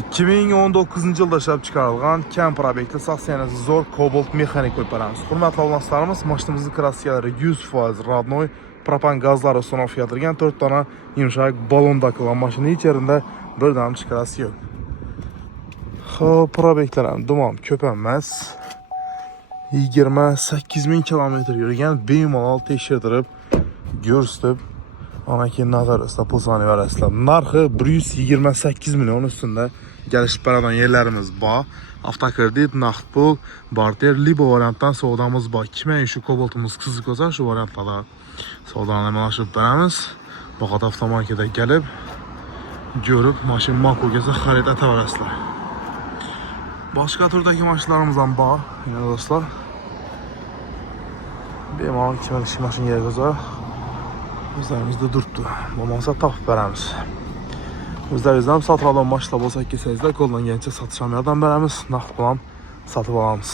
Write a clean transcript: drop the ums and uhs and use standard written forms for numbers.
2019 yılda işlep çıkarılgan Ken probektli saksiyonasi zor Cobalt mexanik ko'paramiz. Hurmatli avlonchilarimiz, mashinamizning krassiyalari 100% radnoy propan gazlari so'nov yatırgan 4 tane yumshoq balonda qilgan mashina içerisinde bir dam krassiya yo'q. Xo'p, probeklar ham dumam ko'p emas. 28.000 kilometr yurgan bemalol tekshirtirib, ko'rsatib, ana keyin nazarda pulsani verasizlar. Narxi 128 million üstünde gelişip beradan yerlerimiz bor. Avtokredit, naqd pul, barter, libo variantdan savdamız bor. Kime şu kobaltımız qiziq olsa, şu variantlarda savdolarni amalashib beramiz. Faqat avtomarketga kelib, ko'rib, mashina ma'qul kelsa xarid etaverasizlar. Boshqa turdagi mashinalarimiz ham bor, yana do'stlar. Bemalol kimga ish mashina kerak bo'lsa, o'zlarimizda turibdi. Bo'lmasa topib beramiz. O'zlaringiz ham sotib olgan mashina bo'lsa, kelsangizlar, qo'llangancha sotish ham yordam beramiz, naqd pul ham sotib olamiz.